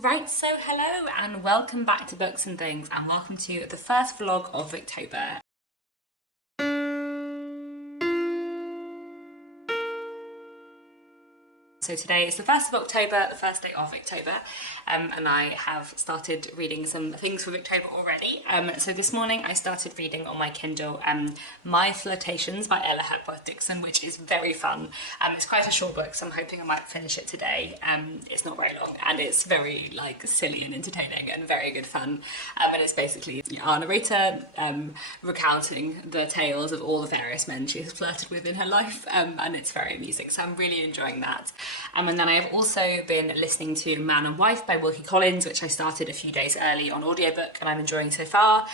Right, so hello and welcome back to Books and Things, and welcome to the first vlog of Victober. So today is the 1st of October, the first day of October, and I have started reading some things for Victober already. So this morning I started reading on my Kindle My Flirtations by Ella Hepworth Dixon, which is very fun. It's quite a short book, so I'm hoping I might finish it today. It's not very long, and it's very silly and entertaining and very good fun. And it's basically our narrator recounting the tales of all the various men she has flirted with in her life, and it's very amusing, so I'm really enjoying that. And then I have also been listening to Man and Wife by Wilkie Collins, which I started a few days early on audiobook, and I'm enjoying so far.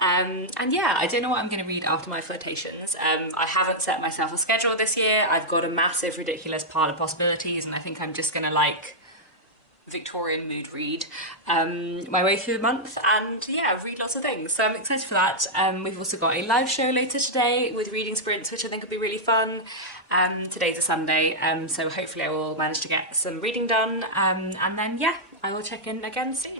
And yeah, I don't know what I'm going to read after My Flirtations. I haven't set myself a schedule this year. I've got a massive, ridiculous pile of possibilities, and I think I'm just going to Victorian mood read my way through the month and yeah, read lots of things, so I'm excited for that. We've also got a live show later today with reading sprints, which I think will be really fun. Today's a Sunday, so hopefully I will manage to get some reading done, and then yeah, I will check in again soon.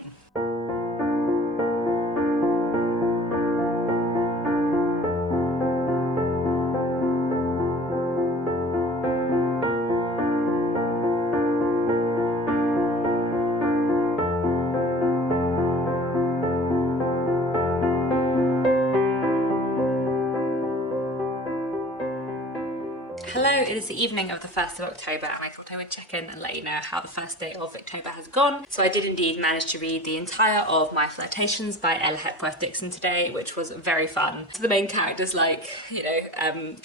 Hello, it is the evening of the 1st of October, and I thought I would check in and let you know how the first day of October has gone. So I did indeed manage to read the entire of My Flirtations by Ella Hepworth Dixon today, which was very fun. So the main character's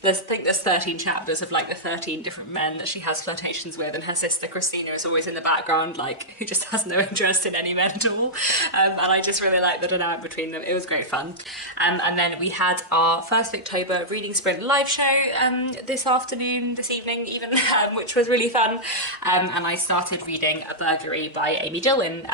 there's 13 chapters of the 13 different men that she has flirtations with, and her sister Christina is always in the background, who just has no interest in any men at all. And I just really liked the dynamic between them. It was great fun. And then we had our first Victober reading sprint live show this evening even, which was really fun. And I started reading A Burglary by Amy Dillon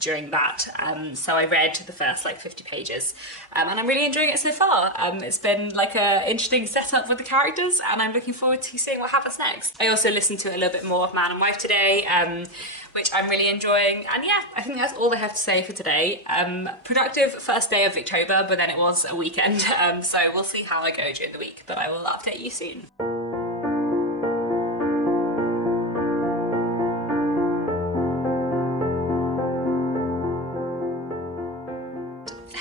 during that. So I read the first 50 pages, and I'm really enjoying it so far. It's been a interesting setup with the characters, and I'm looking forward to seeing what happens next. I also listened to a little bit more of Man and Wife today, which I'm really enjoying. And yeah, I think that's all I have to say for today. Productive first day of October, but then it was a weekend, so we'll see how I go during the week, but I will update you soon.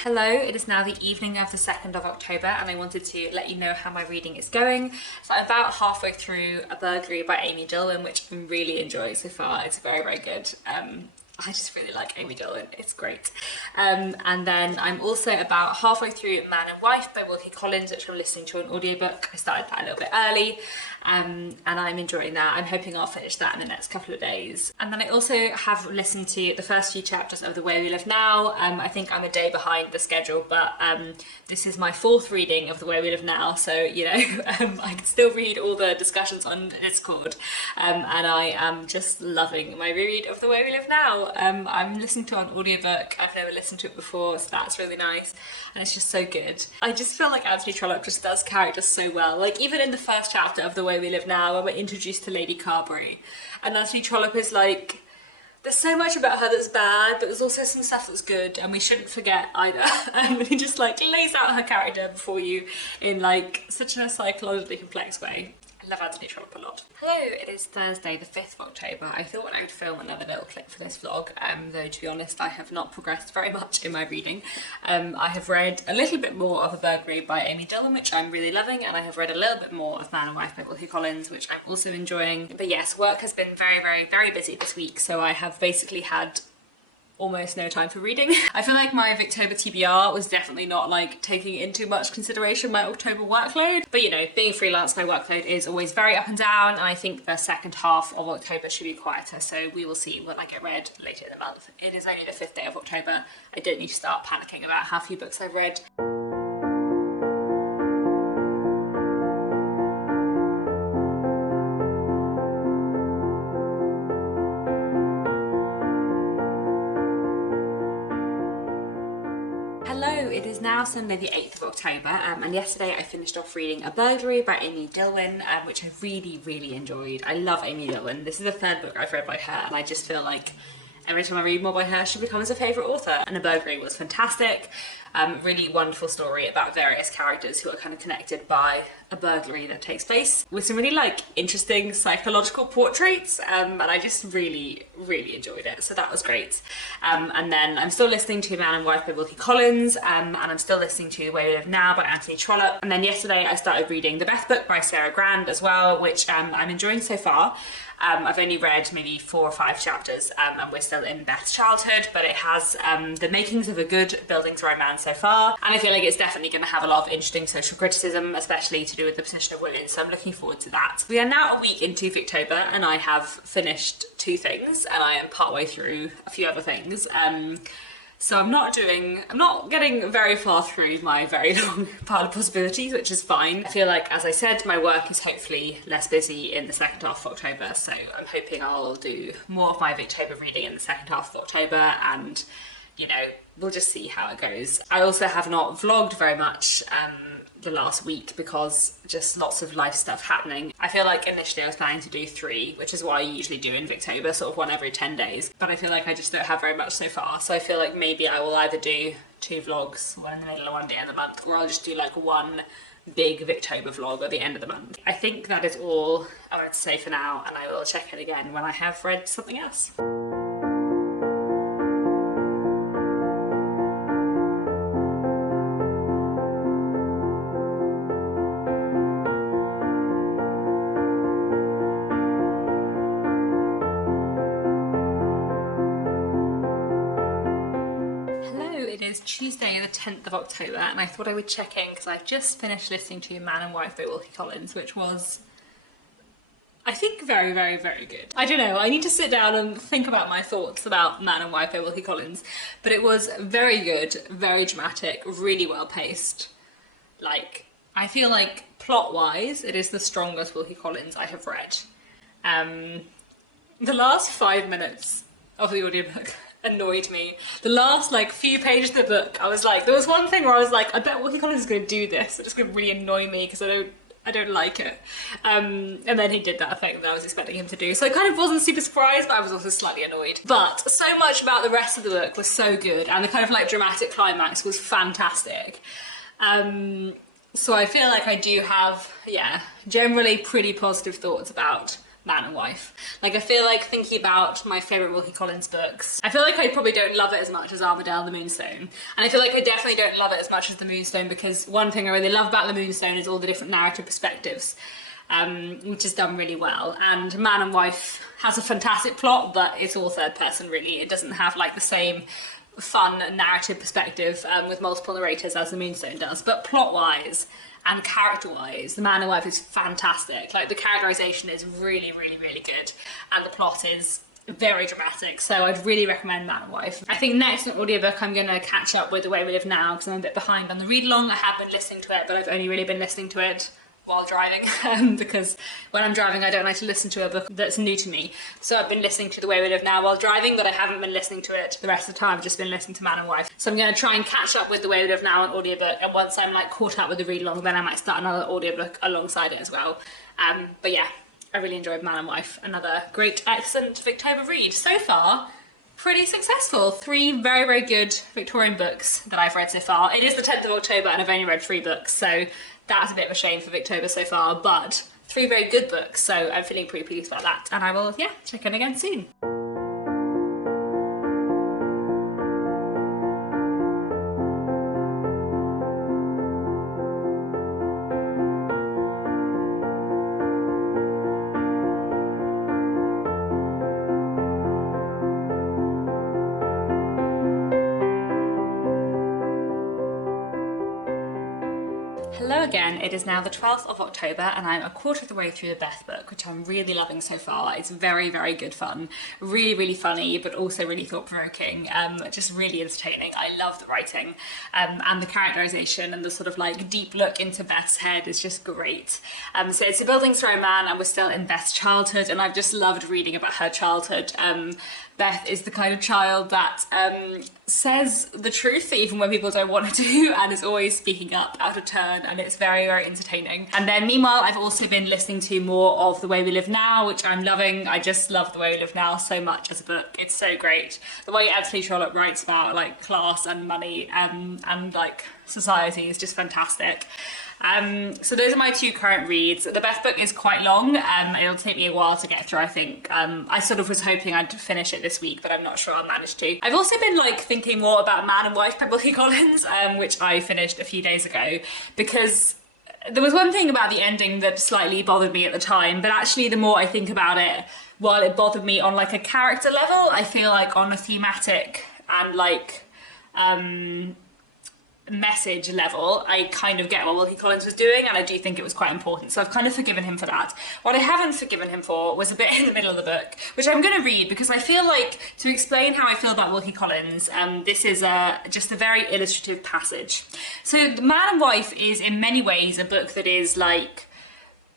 Hello, it is now the evening of the 2nd of October, and I wanted to let you know how my reading is going. So I'm about halfway through A Burglary by Amy Dillon, which I'm really enjoying so far. It's very, very good. I just really like Amy Dillon, it's great. And then I'm also about halfway through Man and Wife by Wilkie Collins, which I'm listening to an audiobook. I started that a little bit early, and I'm enjoying that. I'm hoping I'll finish that in the next couple of days. And then I also have listened to the first few chapters of The Way We Live Now. I think I'm a day behind the schedule, but this is my 4th reading of The Way We Live Now, so I can still read all the discussions on Discord, and I am just loving my reread of The Way We Live Now. I'm listening to an audiobook. I've never listened to it before, so that's really nice, and it's just so good. I just feel like Anthony Trollope just does characters so well. Even in the first chapter of The Way We Live Now, when we're introduced to Lady Carberry, and Anthony Trollope is there's so much about her that's bad, but there's also some stuff that's good, and we shouldn't forget either. And he just lays out her character before you in such a psychologically complex way. I love Anthony Trollope a lot. Hello, it is Thursday the 5th of October. I thought I would film another little clip for this vlog, though to be honest I have not progressed very much in my reading. I have read a little bit more of A Burglary by Amy Dillon, which I'm really loving, and I have read a little bit more of Man and Wife by Wilkie Collins, which I'm also enjoying. But yes, work has been very, very, very busy this week, so I have basically had almost no time for reading. I feel like my Victober TBR was definitely not taking into much consideration my October workload, but being freelance, my workload is always very up and down, and I think the second half of October should be quieter, so we will see when I get read later in the month. It is only the 5th day of October. I don't need to start panicking about how few books I've read. It is now Sunday the 8th of October, and yesterday I finished off reading A Burglary by Amy Dillon, which I really, really enjoyed. I love Amy Dillon. This is the 3rd book I've read by her, and I just feel every time I read more by her, she becomes a favourite author. And A Burglary was fantastic. Really wonderful story about various characters who are kind of connected by a burglary that takes place, with some really like interesting psychological portraits, and I just really enjoyed it, so that was great. And then I'm still listening to Man and Wife by Wilkie Collins, and I'm still listening to The Way We Live Now by Anthony Trollope, and then yesterday I started reading the Beth book by Sarah Grand as well, which I'm enjoying so far. I've only read maybe 4 or 5 chapters, and we're still in Beth's childhood, but it has the makings of a good buildings romance so far, and I feel like it's definitely going to have a lot of interesting social criticism, especially to do with the position of women, so I'm looking forward to that. We are now a week into Victober, and I have finished 2 things, and I am partway through a few other things. So I'm not getting very far through my very long pile of possibilities, which is fine. I feel like, as I said, my work is hopefully less busy in the second half of October, so I'm hoping I'll do more of my Victober reading in the second half of October, and, you know, we'll just see how it goes. I also have not vlogged very much the last week because just lots of life stuff happening. I feel like initially I was planning to do 3, which is what I usually do in Victober, sort of 1 every 10 days, but I feel like I just don't have very much so far, so I feel like maybe I will either do 2 vlogs, one in the middle of one day of the month, or I'll just do like 1 big Victober vlog at the end of the month. I think that is all I want to say for now, and I will check it again when I have read something else. Tuesday the 10th of October, and I thought I would check in because I've just finished listening to Man and Wife by Wilkie Collins, which was, I think, very good. I don't know, I need to sit down and think about my thoughts about Man and Wife by Wilkie Collins, but it was very good, very dramatic, really well paced. Like, I feel like plot-wise, it is the strongest Wilkie Collins I have read. The last 5 minutes of the audiobook annoyed me. The last like few pages of the book, I was like, there was one thing where I was like, I bet Wilkie Collins is going to do this. It's going to really annoy me because I don't like it. And then he did that thing that I was expecting him to do. So I kind of wasn't super surprised, but I was also slightly annoyed. But so much about the rest of the book was so good, and the kind of like dramatic climax was fantastic. So I feel like I do have, generally pretty positive thoughts about Man and Wife. Like, I feel like thinking about my favourite Wilkie Collins books, I feel like I probably don't love it as much as Armadale the Moonstone. And I feel like I definitely don't love it as much as the Moonstone, because one thing I really love about the Moonstone is all the different narrative perspectives, which is done really well. And Man and Wife has a fantastic plot, but it's all third person really. It doesn't have like the same fun narrative perspective with multiple narrators as the Moonstone does. But plot-wise and character-wise, The Man and Wife is fantastic. Like, the characterisation is really good, and the plot is very dramatic, so I'd really recommend Man and Wife. I think next in audiobook I'm going to catch up with The Way We Live Now, because I'm a bit behind on the read-along. I have been listening to it, but I've only really been listening to it while driving, because when I'm driving I don't like to listen to a book that's new to me. So I've been listening to The Way We Live Now while driving, but I haven't been listening to it the rest of the time. I've just been listening to Man and Wife. So I'm going to try and catch up with The Way We Live Now on audiobook, and once I'm like caught up with the read along, then I might start another audiobook alongside it as well. But yeah, I really enjoyed Man and Wife. Another great, excellent Victober read. So far, pretty successful. 3 very good Victorian books that I've read so far. It is the 10th of October and I've only read 3 books, so that's a bit of a shame for Victober so far, but 3 very good books, so I'm feeling pretty pleased about that, and I will, check in again soon. Hello again, it is now the 12th of October and I'm a quarter of the way through the Beth book, which I'm really loving so far. It's very good fun, really funny, but also really thought-provoking, just really entertaining. I love the writing, and the characterization and the sort of like deep look into Beth's head is just great. So it's a buildings romance and we're still in Beth's childhood, and I've just loved reading about her childhood. Beth is the kind of child that says the truth even when people don't want her to, and is always speaking up out of turn, and it's It's very, very entertaining. And then meanwhile, I've also been listening to more of The Way We Live Now, which I'm loving. I just love The Way We Live Now so much as a book. It's so great. The way Anthony Trollope writes about like class and money and like society is just fantastic. So those are my two current reads. The Beth book is quite long. It'll take me a while to get through, I think. I sort of was hoping I'd finish it this week, but I'm not sure I'll manage to. I've also been like thinking more about Man and Wife by Wilkie Collins, which I finished a few days ago, because there was one thing about the ending that slightly bothered me at the time, but actually the more I think about it, while it bothered me on like a character level, I feel like on a thematic and like message level, I kind of get what Wilkie Collins was doing, and I do think it was quite important, so I've kind of forgiven him for that. What I haven't forgiven him for was a bit in the middle of the book, which I'm going to read because I feel like, to explain how I feel about Wilkie Collins, this is just a very illustrative passage. So Man and Wife is in many ways a book that is like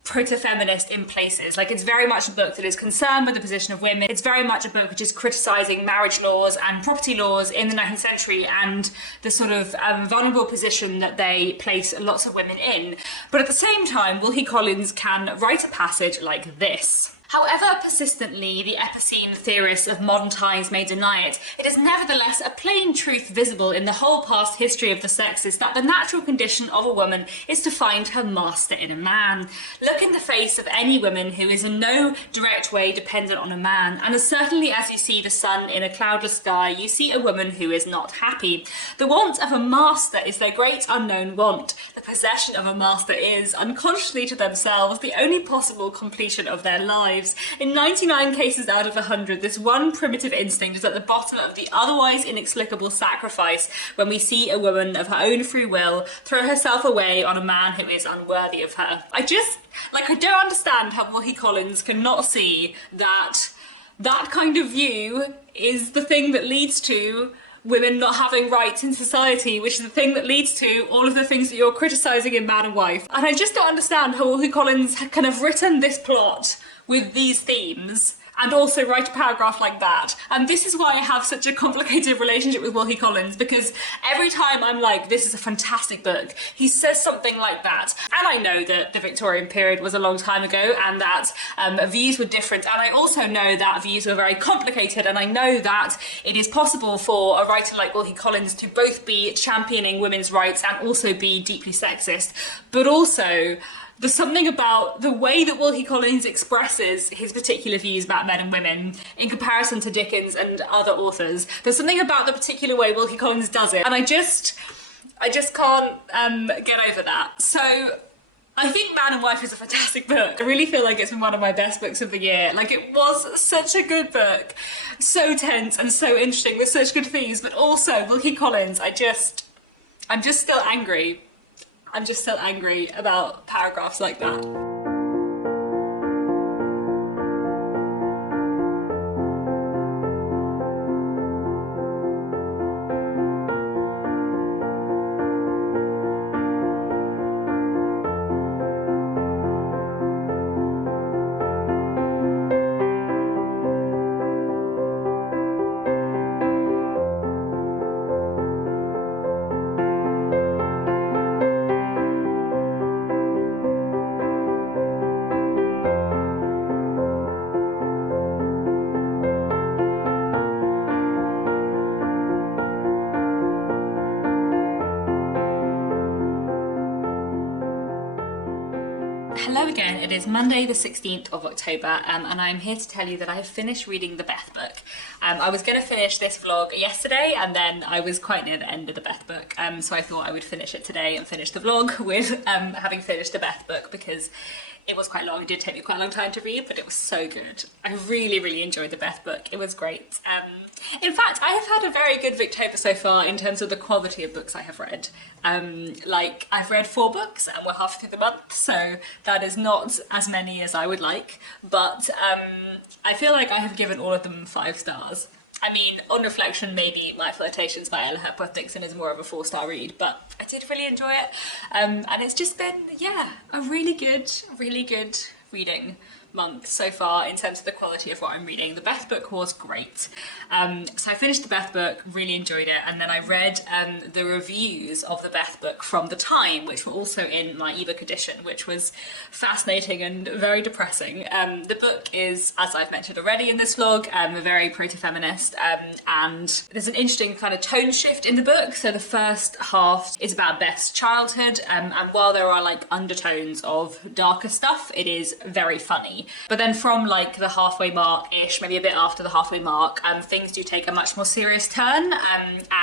proto-feminist in places. Like, it's very much a book that is concerned with the position of women. It's very much a book which is criticising marriage laws and property laws in the 19th century and the sort of vulnerable position that they place lots of women in. But at the same time, Wilkie Collins can write a passage like this. However persistently the epicene theorists of modern times may deny it, it is nevertheless a plain truth visible in the whole past history of the sexes that the natural condition of a woman is to find her master in a man. Look in the face of any woman who is in no direct way dependent on a man, and as certainly as you see the sun in a cloudless sky, you see a woman who is not happy. The want of a master is their great unknown want. The possession of a master is, unconsciously to themselves, the only possible completion of their lives. In 99 cases out of 100, this one primitive instinct is at the bottom of the otherwise inexplicable sacrifice when we see a woman of her own free will throw herself away on a man who is unworthy of her. I don't understand how Wilkie Collins cannot see that that kind of view is the thing that leads to women not having rights in society, which is the thing that leads to all of the things that you're criticising in Man and Wife. And I just don't understand how Wilkie Collins can have written this plot with these themes and also write a paragraph like that. And this is why I have such a complicated relationship with Wilkie Collins, because every time I'm like, this is a fantastic book, he says something like that. And I know that the Victorian period was a long time ago and that views were different. And I also know that views were very complicated. And I know that it is possible for a writer like Wilkie Collins to both be championing women's rights and also be deeply sexist. But also, there's something about the way that Wilkie Collins expresses his particular views about men and women in comparison to Dickens and other authors. There's something about the particular way Wilkie Collins does it, and I just can't get over that. So I think Man and Wife is a fantastic book. I really feel like it's been one of my best books of the year. Like, it was such a good book, so tense and so interesting with such good themes, but also Wilkie Collins, I'm just still angry. I'm just still angry about paragraphs like that. Hello again, it is Monday the 16th of October and I'm here to tell you that I have finished reading the Beth book. I was going to finish this vlog yesterday and then I was quite near the end of the Beth book, so I thought I would finish it today and finish the vlog with having finished the Beth book, because it was quite long. It did take me quite a long time to read, but it was so good. I really, really enjoyed the Beth book. It was great. In fact, I have had a very good Victober so far in terms of the quality of books I have read. Like, I've read 4 books and we're half through the month, so that is not as many as I would like, but I feel like I have given all of them 5 stars. I mean, on reflection, maybe My Flirtations by Ella Hepworth Dixon is more of a 4-star read, but I did really enjoy it. And it's just been, yeah, a really good reading month so far in terms of the quality of what I'm reading. The Beth book was great. So I finished the Beth book, really enjoyed it, and then I read the reviews of the Beth book from the Time, which were also in my ebook edition, which was fascinating and very depressing. The book is, as I've mentioned already in this vlog, very proto-feminist, and there's an interesting kind of tone shift in the book. So the first half is about Beth's childhood, and while there are like undertones of darker stuff, it is very funny. But then from like the halfway mark-ish, maybe a bit after the halfway mark, things do take a much more serious turn,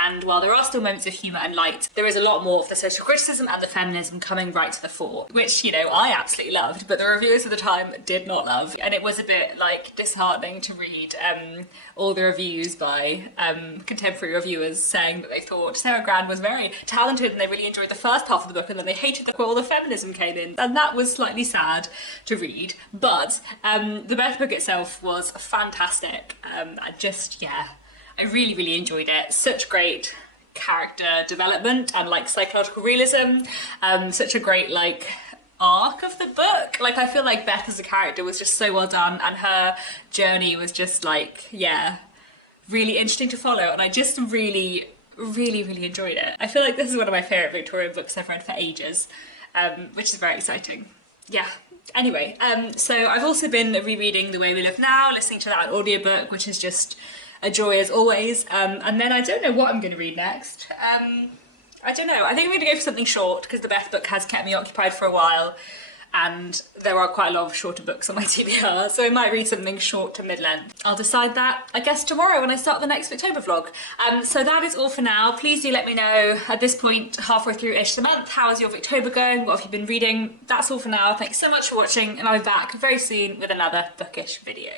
and while there are still moments of humour and light, there is a lot more of the social criticism and the feminism coming right to the fore, which, you know, I absolutely loved, but the reviewers at the time did not love. And it was a bit like disheartening to read all the reviews by contemporary reviewers saying that they thought Sarah Gran was very talented and they really enjoyed the first half of the book, and then they hated where all the feminism came in, and that was slightly sad to read. But the Beth book itself was fantastic. I really enjoyed it. Such great character development and like psychological realism, such a great like arc of the book. Like, I feel like Beth as a character was just so well done, and her journey was just like, yeah, really interesting to follow, and I just really enjoyed it. I feel like this is one of my favourite Victorian books I've read for ages, which is very exciting. Yeah. Anyway, so I've also been rereading The Way We Live Now, listening to that audiobook, which is just a joy as always. And then I don't know what I'm going to read next. I don't know. I think I'm going to go for something short, because the Beth book has kept me occupied for a while, and there are quite a lot of shorter books on my TBR, so I might read something short to mid-length. I'll decide that, I guess, tomorrow when I start the next Victober vlog. So that is all for now. Please do let me know at this point, halfway through-ish the month, how is your Victober going? What have you been reading? That's all for now. Thanks so much for watching, and I'll be back very soon with another bookish video.